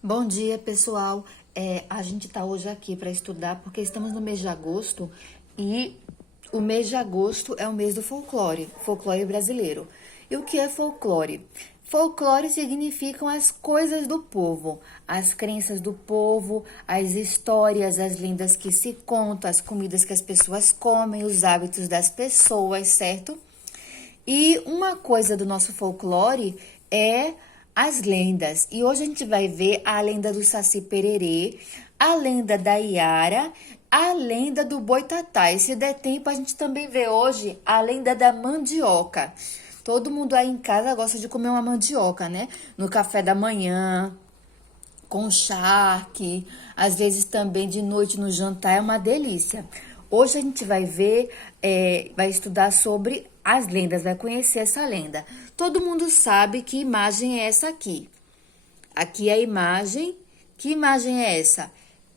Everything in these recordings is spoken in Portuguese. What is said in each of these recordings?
Bom dia, pessoal. A gente está hoje aqui para estudar porque estamos no mês de agosto e o mês de agosto é o mês do folclore, folclore brasileiro. E o que é folclore? Folclore significam as coisas do povo, as crenças do povo, as histórias, as lendas que se contam, as comidas que as pessoas comem, os hábitos das pessoas, certo? E uma coisa do nosso folclore é as lendas. E hoje a gente vai ver a lenda do Saci Pererê, a lenda da Iara, a lenda do Boitatá. E se der tempo, a gente também vê hoje a lenda da mandioca. Todo mundo aí em casa gosta de comer uma mandioca, né? No café da manhã, com charque, às vezes também de noite no jantar, é uma delícia. Hoje a gente vai ver, vai estudar sobre as lendas, vai conhecer essa lenda. Todo mundo sabe que imagem é essa aqui. Aqui é a imagem. Que imagem é essa?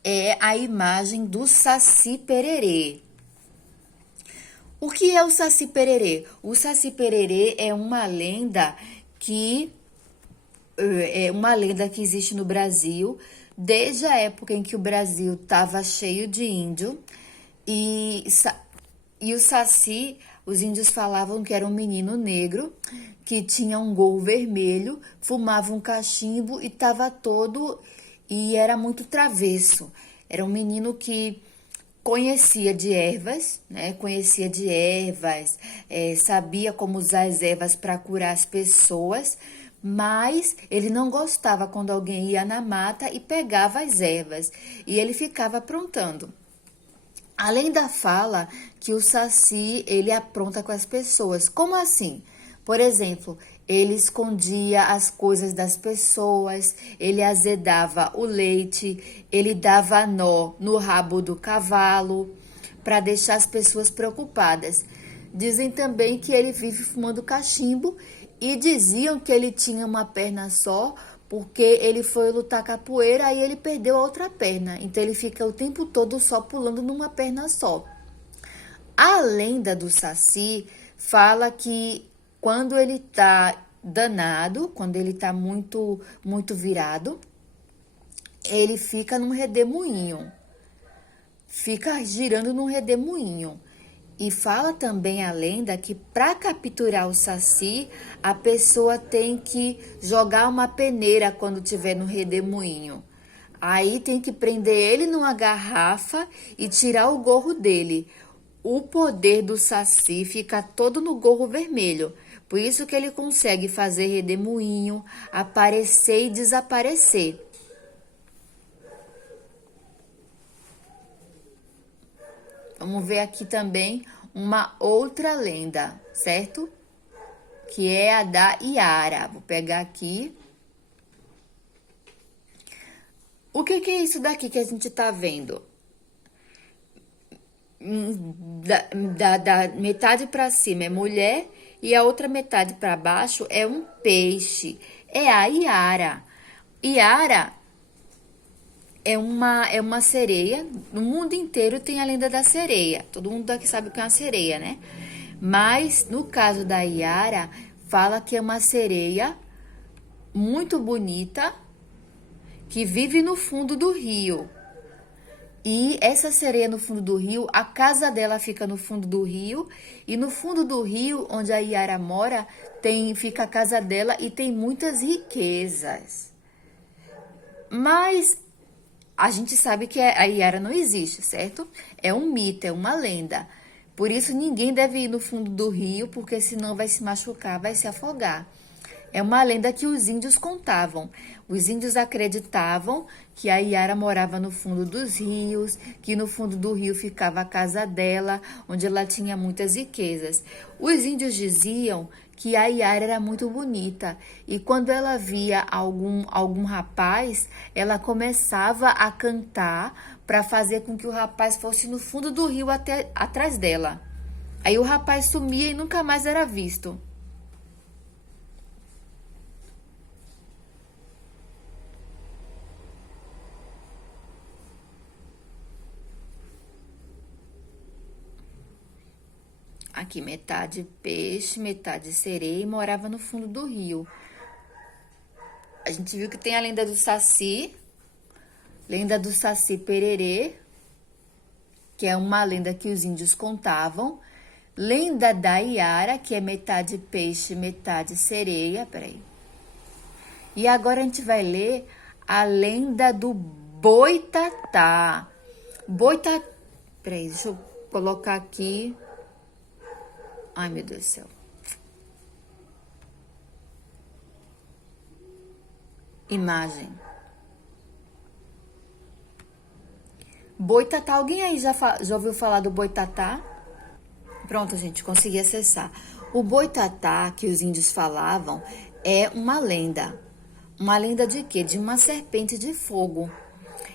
É a imagem do Saci Pererê. O que é o Saci Pererê? O Saci Pererê é uma lenda que existe no Brasil desde a época em que o Brasil estava cheio de índio e, e o Saci, os índios falavam que era um menino negro que tinha um gorro vermelho, fumava um cachimbo e estava todo e era muito travesso. Era um menino que conhecia de ervas, né? Conhecia de ervas, sabia como usar as ervas para curar as pessoas, mas ele não gostava quando alguém ia na mata e pegava as ervas e ele ficava aprontando. Além da fala que o Saci ele apronta com as pessoas. Como assim? Por exemplo, ele escondia as coisas das pessoas, ele azedava o leite, ele dava nó no rabo do cavalo para deixar as pessoas preocupadas. Dizem também que ele vive fumando cachimbo e diziam que ele tinha uma perna só porque ele foi lutar capoeira e ele perdeu a outra perna. Então ele fica o tempo todo só pulando numa perna só. A lenda do Saci fala que quando ele tá danado, quando ele tá muito virado, ele fica num redemoinho. Fica girando num redemoinho. E fala também a lenda que para capturar o Saci, a pessoa tem que jogar uma peneira quando tiver no redemoinho. Aí tem que prender ele numa garrafa e tirar o gorro dele. O poder do Saci fica todo no gorro vermelho. Por isso que ele consegue fazer redemoinho, aparecer e desaparecer. Vamos ver aqui também uma outra lenda, certo? Que é a da Iara. Vou pegar aqui. O que é isso daqui que a gente tá vendo? Da metade para cima é mulher e a outra metade para baixo é um peixe. É a Iara. Iara é uma sereia. No mundo inteiro tem a lenda da sereia. Todo mundo aqui sabe o que é uma sereia, né? Mas no caso da Iara, fala que é uma sereia muito bonita que vive no fundo do rio. E essa sereia no fundo do rio, a casa dela fica no fundo do rio, e no fundo do rio, onde a Iara mora, fica a casa dela e tem muitas riquezas. Mas a gente sabe que a Iara não existe, certo? É um mito, é uma lenda. Por isso ninguém deve ir no fundo do rio, porque senão vai se machucar, vai se afogar. É uma lenda que os índios contavam. Os índios acreditavam que a Iara morava no fundo dos rios, que no fundo do rio ficava a casa dela, onde ela tinha muitas riquezas. Os índios diziam que a Iara era muito bonita e quando ela via algum rapaz, ela começava a cantar para fazer com que o rapaz fosse no fundo do rio até atrás dela. Aí o rapaz sumia e nunca mais era visto. Aqui, metade peixe, metade sereia e morava no fundo do rio. A gente viu que tem a lenda do Saci Pererê, que é uma lenda que os índios contavam. Lenda da Iara, que é metade peixe, metade sereia. Peraí. E agora a gente vai ler a lenda do Boitatá. Peraí, deixa eu colocar aqui. Ai, meu Deus do céu. Imagem. Boitatá. Alguém aí já ouviu falar do Boitatá? Pronto, gente, consegui acessar. O Boitatá, que os índios falavam, é uma lenda. Uma lenda de quê? De uma serpente de fogo.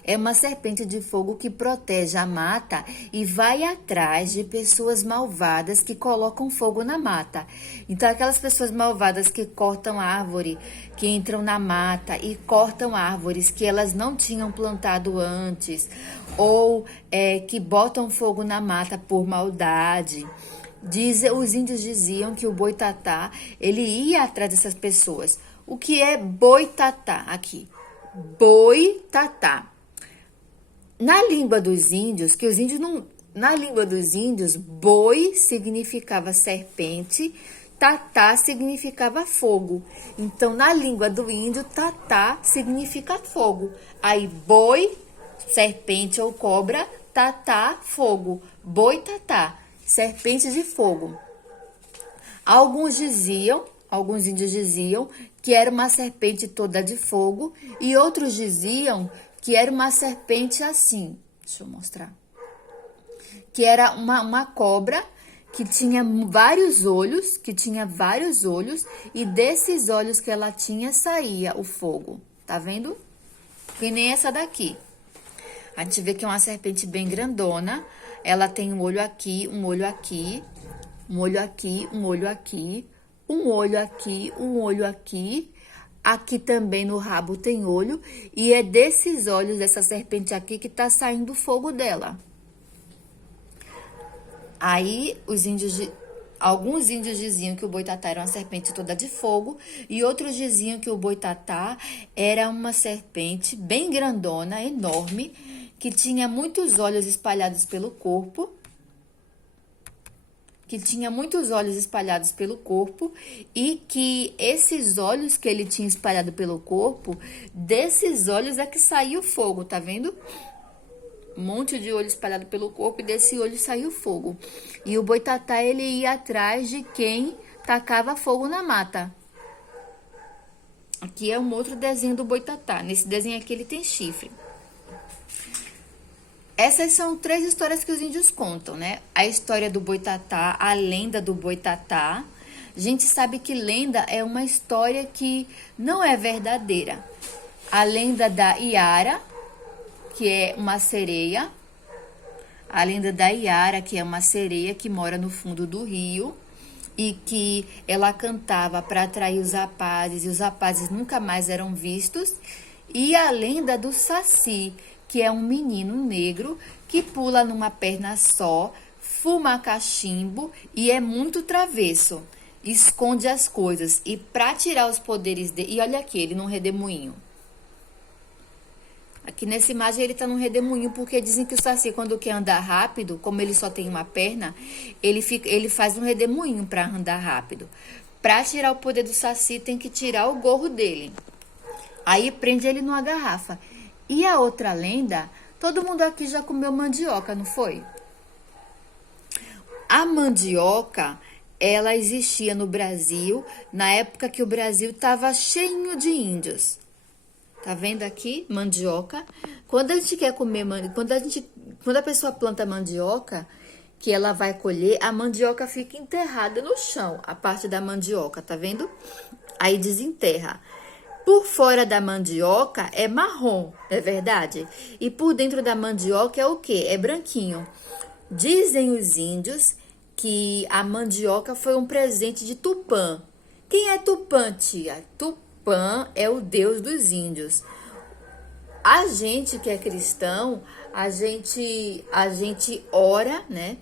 É uma serpente de fogo que protege a mata e vai atrás de pessoas malvadas que colocam fogo na mata. Então, aquelas pessoas malvadas que cortam árvore, que entram na mata e cortam árvores que elas não tinham plantado antes, ou que botam fogo na mata por maldade. Os índios diziam que o Boitatá, ele ia atrás dessas pessoas. O que é Boitatá aqui? Boitatá. Na língua dos índios, na língua dos índios, boi significava serpente, tatá significava fogo. Então, na língua do índio, tatá significa fogo. Aí, boi, serpente ou cobra, tatá, fogo. Boi, tatá, serpente de fogo. Alguns índios diziam que era uma serpente toda de fogo e outros diziam que era uma serpente assim. Deixa eu mostrar. Que era uma cobra que tinha vários olhos, e desses olhos que ela tinha saía o fogo. Tá vendo? Que nem essa daqui. A gente vê que é uma serpente bem grandona. Ela tem um olho aqui, um olho aqui, um olho aqui, um olho aqui, um olho aqui, um olho aqui. Aqui também no rabo tem olho, e é desses olhos dessa serpente aqui que tá saindo o fogo dela. Aí, alguns índios diziam que o Boitatá era uma serpente toda de fogo, e outros diziam que o Boitatá era uma serpente bem grandona, enorme, que tinha muitos olhos espalhados pelo corpo, e que esses olhos que ele tinha espalhado pelo corpo, desses olhos é que saía o fogo, tá vendo? Um monte de olho espalhado pelo corpo e desse olho saiu o fogo. E o Boitatá, ele ia atrás de quem tacava fogo na mata. Aqui é um outro desenho do Boitatá. Nesse desenho aqui ele tem chifre. Essas são 3 histórias que os índios contam, né? A história do Boitatá, a lenda do Boitatá. A gente sabe que lenda é uma história que não é verdadeira. A lenda da Iara, que é uma sereia. A lenda da Iara, que é uma sereia que mora no fundo do rio e que ela cantava para atrair os rapazes e os rapazes nunca mais eram vistos. E a lenda do Saci, que é um menino negro que pula numa perna só, fuma cachimbo e é muito travesso, esconde as coisas. E para tirar os poderes dele... E olha aqui, ele num redemoinho. Aqui nessa imagem ele tá num redemoinho, porque dizem que o Saci, quando quer andar rápido, como ele só tem uma perna, ele faz um redemoinho para andar rápido. Para tirar o poder do Saci, tem que tirar o gorro dele. Aí prende ele numa garrafa. E a outra lenda, todo mundo aqui já comeu mandioca, não foi? A mandioca, ela existia no Brasil, na época que o Brasil estava cheio de índios. Tá vendo aqui? Mandioca. Quando a gente quer comer, quando a pessoa planta mandioca, que ela vai colher, a mandioca fica enterrada no chão, a parte da mandioca, tá vendo? Aí desenterra. Por fora da mandioca é marrom, é verdade? E por dentro da mandioca é o quê? É branquinho. Dizem os índios que a mandioca foi um presente de Tupã. Quem é Tupã, tia? Tupã é o deus dos índios. A gente que é cristão, a gente ora, né?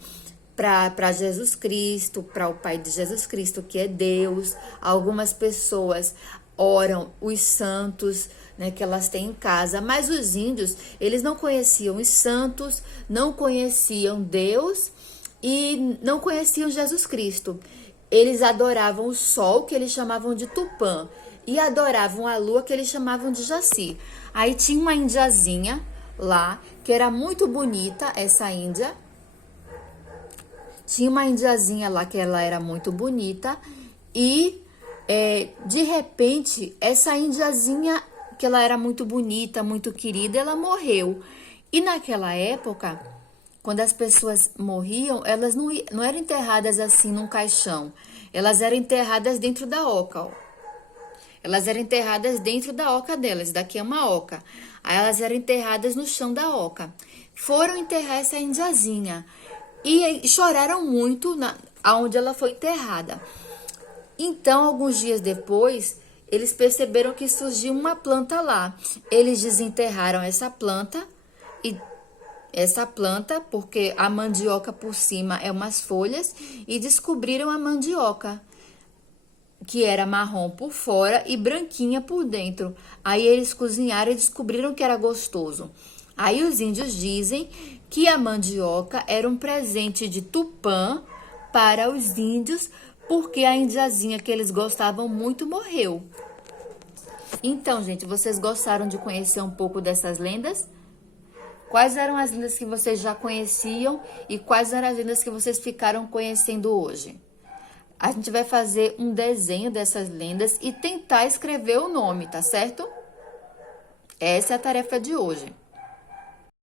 Para Jesus Cristo, para o Pai de Jesus Cristo, que é Deus. Algumas pessoas oram os santos, né, que elas têm em casa. Mas os índios, eles não conheciam os santos, não conheciam Deus e não conheciam Jesus Cristo. Eles adoravam o sol, que eles chamavam de Tupã, e adoravam a lua, que eles chamavam de Jaci. Aí tinha uma indiazinha lá, que era muito bonita, essa índia. Tinha uma indiazinha lá, que ela era muito bonita, e de repente, essa indiazinha, que ela era muito bonita, muito querida, ela morreu. E naquela época, quando as pessoas morriam, elas não eram enterradas assim num caixão. Elas eram enterradas dentro da oca, ó. Elas eram enterradas dentro da oca delas. Daqui é uma oca. Aí elas eram enterradas no chão da oca. Foram enterrar essa indiazinha. E choraram muito aonde ela foi enterrada. Então, alguns dias depois, eles perceberam que surgiu uma planta lá. Eles desenterraram essa planta, porque a mandioca por cima é umas folhas, e descobriram a mandioca, que era marrom por fora e branquinha por dentro. Aí eles cozinharam e descobriram que era gostoso. Aí os índios dizem que a mandioca era um presente de Tupã para os índios, porque a indiazinha que eles gostavam muito morreu. Então, gente, vocês gostaram de conhecer um pouco dessas lendas? Quais eram as lendas que vocês já conheciam e quais eram as lendas que vocês ficaram conhecendo hoje? A gente vai fazer um desenho dessas lendas e tentar escrever o nome, tá certo? Essa é a tarefa de hoje.